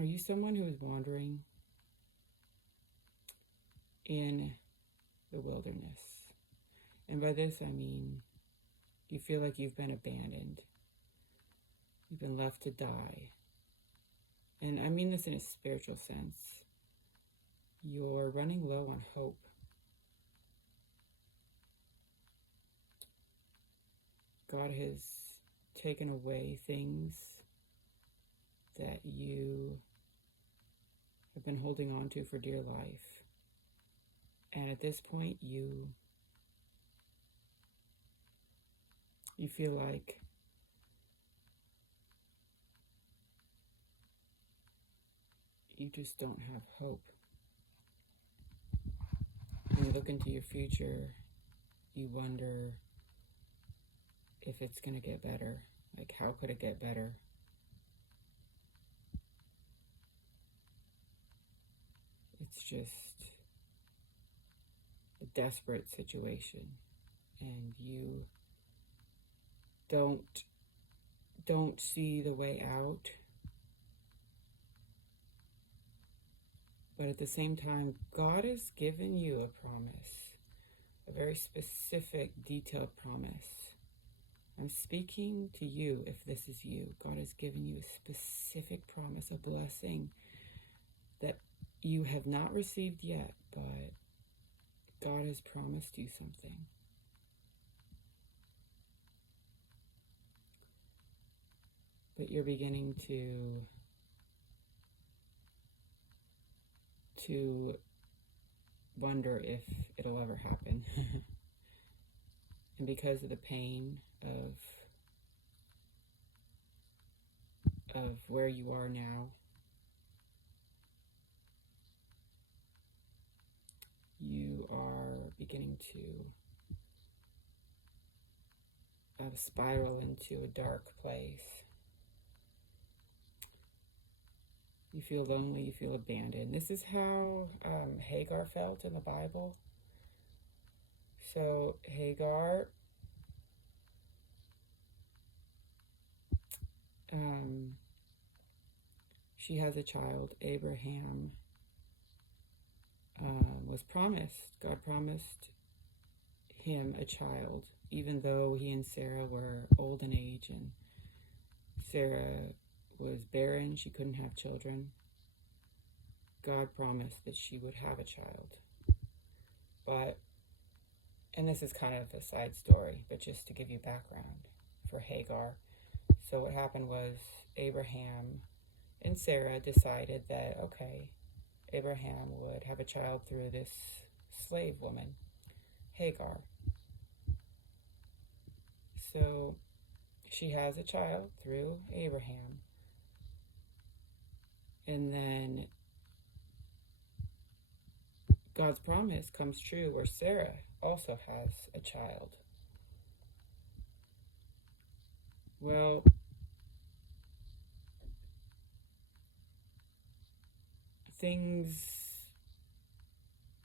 Are you someone who is wandering in the wilderness? And by this, I mean you feel like you've been abandoned. You've been left to die. And I mean this in a spiritual sense. You're running low on hope. God has taken away things that you have been holding on to for dear life. And at this point, you feel like you just don't have hope. When you look into your future, you wonder if it's going to get better. Like, how could it get better? It's just a desperate situation, and you don't see the way out. But at the same time, God has given you a promise, a very specific, detailed promise. I'm speaking to you if this is you. God has given you a specific promise, a blessing that you have not received yet, but God has promised you something. But you're beginning to wonder if it'll ever happen. And because of the pain of where you are now, you are beginning to spiral into a dark place. You feel lonely, you feel abandoned. This is how Hagar felt in the Bible. So Hagar, she has a child. Abraham was promised. God promised him a child, even though he and Sarah were old in age, and Sarah was barren. She couldn't have children. God promised that she would have a child. But, and this is kind of a side story, but just to give you background for Hagar. So what happened was Abraham and Sarah decided that, okay, Abraham would have a child through this slave woman, Hagar. So she has a child through Abraham. And then God's promise comes true where Sarah also has a child. Well,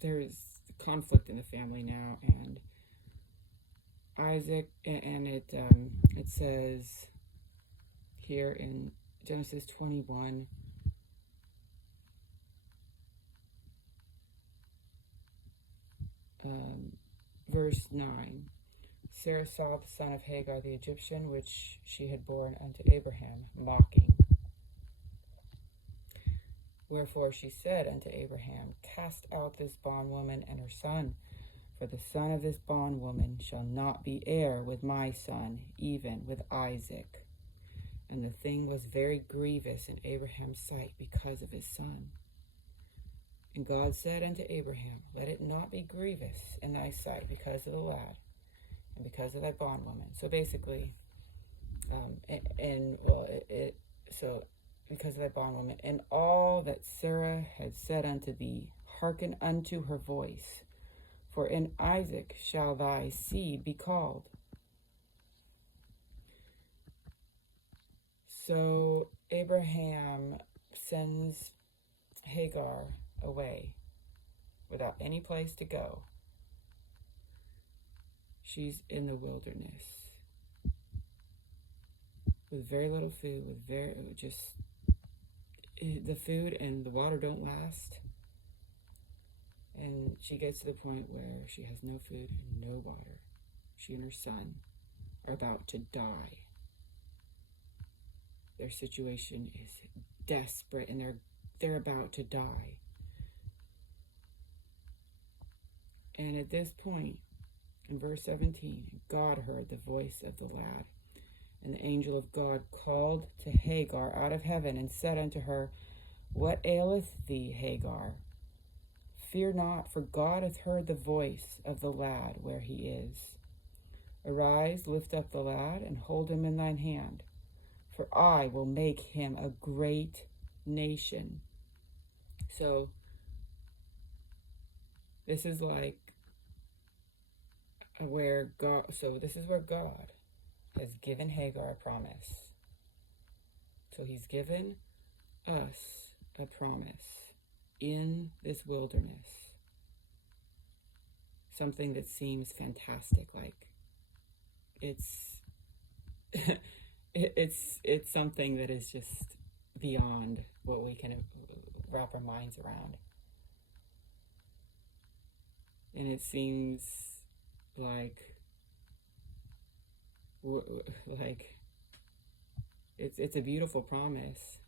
there's conflict in the family now, and Isaac, and it says here in Genesis 21, verse 9, Sarah saw the son of Hagar the Egyptian, which she had borne unto Abraham, mocking. Wherefore she said unto Abraham, cast out this bondwoman and her son, for the son of this bondwoman shall not be heir with my son, even with Isaac. And the thing was very grievous in Abraham's sight because of his son. And God said unto Abraham, let it not be grievous in thy sight because of the lad, and because of thy bondwoman. So basically, because of thy bondwoman, and all that Sarah had said unto thee, hearken unto her voice. For in Isaac shall thy seed be called. So Abraham sends Hagar away without any place to go. She's in the wilderness with very little food, the food and the water don't last. And she gets to the point where she has no food and no water. She and her son are about to die. Their situation is desperate and they're about to die. And at this point, in verse 17, God heard the voice of the lad. And the angel of God called to Hagar out of heaven and said unto her, What aileth thee, Hagar? Fear not, for God hath heard the voice of the lad where he is. Arise, lift up the lad, and hold him in thine hand, for I will make him a great nation. So, this is like where God has given Hagar a promise. So he's given us a promise in this wilderness. Something that seems fantastic, like it's it's something that is just beyond what we can wrap our minds around. And it seems like it's a beautiful promise,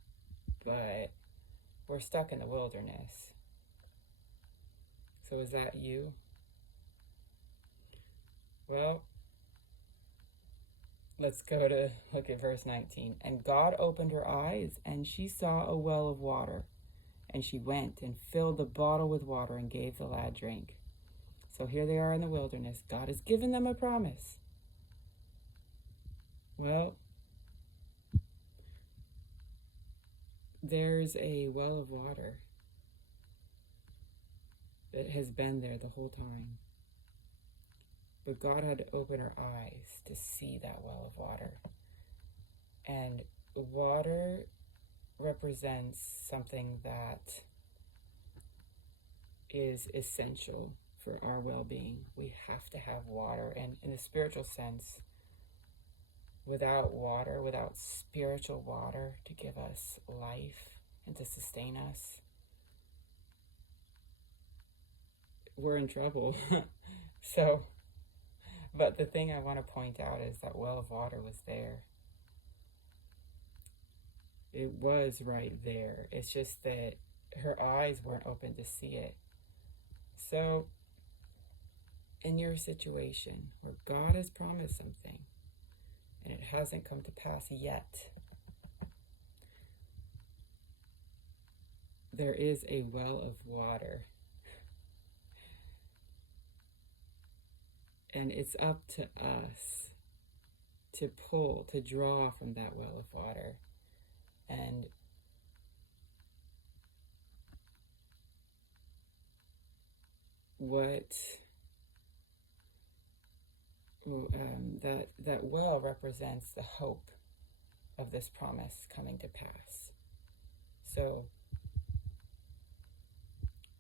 but we're stuck in the wilderness. So is that you? Well, let's go to look at verse 19. And God opened her eyes, and she saw a well of water. And she went and filled the bottle with water and gave the lad drink. So here they are in the wilderness. God has given them a promise. Well, there's a well of water that has been there the whole time. But God had to open our eyes to see that well of water. And water represents something that is essential for our well-being. We have to have water. And in the spiritual sense, without water, without spiritual water to give us life and to sustain us, we're in trouble. So, but the thing I want to point out is that well of water was there. It was right there. It's just that her eyes weren't open to see it. So, in your situation where God has promised something and it hasn't come to pass yet, there is a well of water. And it's up to us to pull, to draw from that well of water. And that well represents the hope of this promise coming to pass. So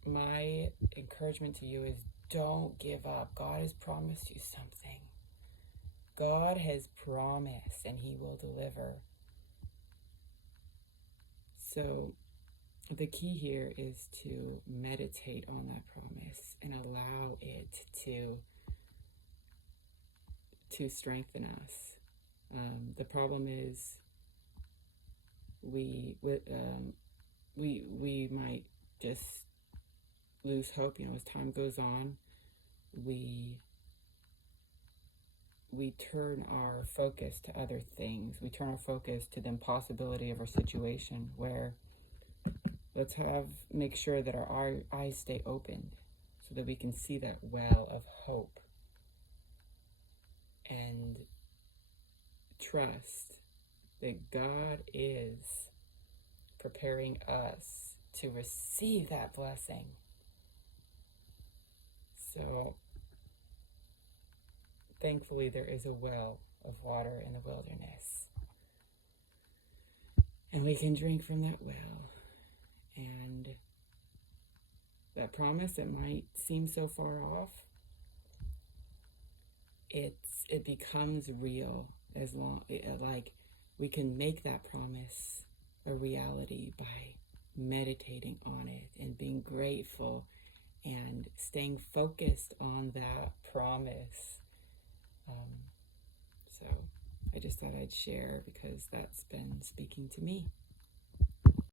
my encouragement to you is don't give up. God has promised you something. God has promised and he will deliver. So the key here is to meditate on that promise and allow it to strengthen us. The problem is we might just lose hope. As time goes on, we turn our focus to other things. We turn our focus to the impossibility of our situation, where let's make sure that our eyes stay opened so that we can see that well of hope and trust that God is preparing us to receive that blessing. So, thankfully, there is a well of water in the wilderness. And we can drink from that well. And that promise, it might seem so far off, it becomes real like we can make that promise a reality by meditating on it and being grateful and staying focused on that promise. So I just thought I'd share because that's been speaking to me.